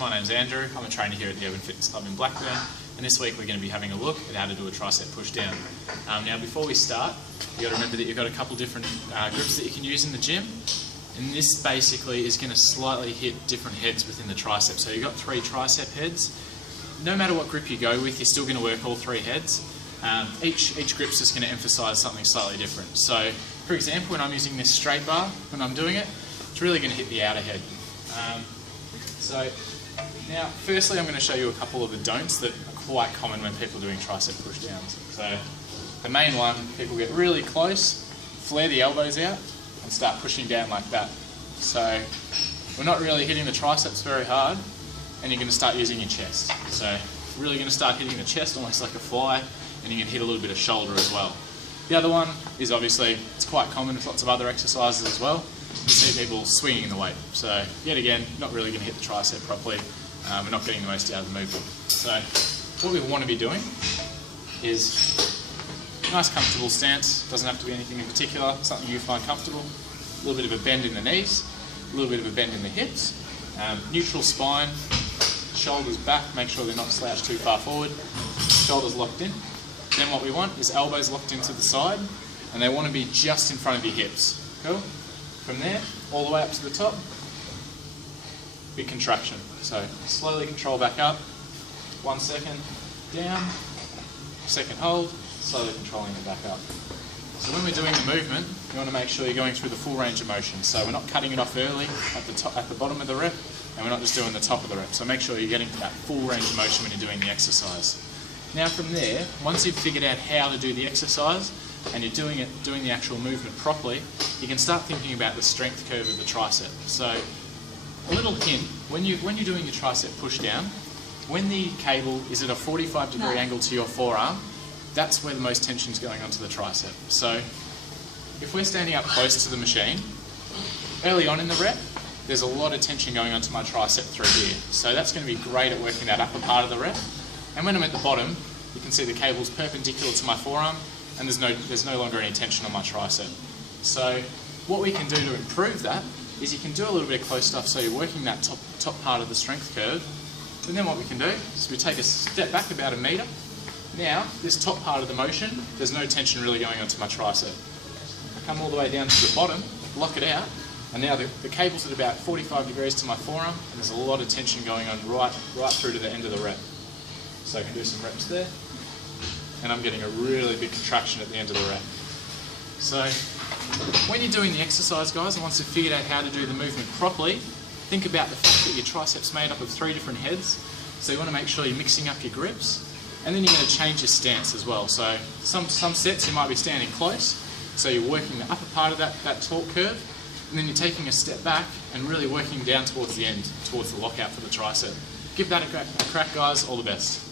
My name's Andrew, I'm a trainer here at the Urban Fitness Club in Blackburn, and this week we're going to be having a look at how to do a tricep push down. Now before we start, you've got to remember that you've got a couple different grips that you can use in the gym, and this basically is going to slightly hit different heads within the tricep. So you've got 3 tricep heads. No matter what grip you go with, you're still going to work all 3 heads. Each grip's just going to emphasise something slightly different. So for example, when I'm using this straight bar, when I'm doing it, it's really going to hit the outer head. Now, firstly, I'm going to show you a couple of the don'ts that are quite common when people are doing tricep pushdowns. So, the main one, people get really close, flare the elbows out, and start pushing down like that. So, we're not really hitting the triceps very hard, and you're going to start using your chest. So, you're really going to start hitting the chest almost like a fly, and you can hit a little bit of shoulder as well. The other one is obviously, it's quite common with lots of other exercises as well. You see people swinging the weight. So, yet again, not really going to hit the tricep properly. We're not getting the most out of the movement. So what we want to be doing is a nice comfortable stance. Doesn't have to be anything in particular, something you find comfortable. A little bit of a bend in the knees, a little bit of a bend in the hips, neutral spine, shoulders back, make sure they're not slouched too far forward, shoulders locked in. Then what we want is elbows locked into the side, and they want to be just in front of your hips. Cool? From there, all the way up to the top, big contraction. So slowly control back up, 1 second, down, second hold, slowly controlling it back up. So when we're doing the movement, you want to make sure you're going through the full range of motion. So we're not cutting it off early at the bottom of the rep, and we're not just doing the top of the rep. So make sure you're getting to that full range of motion when you're doing the exercise. Now from there, once you've figured out how to do the exercise, and you're doing the actual movement properly, you can start thinking about the strength curve of the tricep. So a little hint, when you're doing your tricep push down, when the cable is at a 45-degree angle to your forearm, that's where the most tension is going onto the tricep. So if we're standing up close to the machine, early on in the rep, there's a lot of tension going onto my tricep through here. So that's going to be great at working that upper part of the rep. And when I'm at the bottom, you can see the cable's perpendicular to my forearm, and there's no longer any tension on my tricep. So what we can do to improve that is you can do a little bit of close stuff, so you're working that top part of the strength curve. And then what we can do is we take a step back about 1 metre. Now, this top part of the motion, there's no tension really going onto my tricep. I come all the way down to the bottom, block it out, and now the cable's at about 45 degrees to my forearm, and there's a lot of tension going on right through to the end of the rep. So I can do some reps there, and I'm getting a really big contraction at the end of the rep. So when you're doing the exercise, guys, and once you've figured out how to do the movement properly, think about the fact that your tricep's made up of 3 different heads. So you want to make sure you're mixing up your grips, and then you're going to change your stance as well. So some sets you might be standing close, so you're working the upper part of that torque curve, and then you're taking a step back and really working down towards the end, towards the lockout for the tricep. Give that a crack, guys. All the best.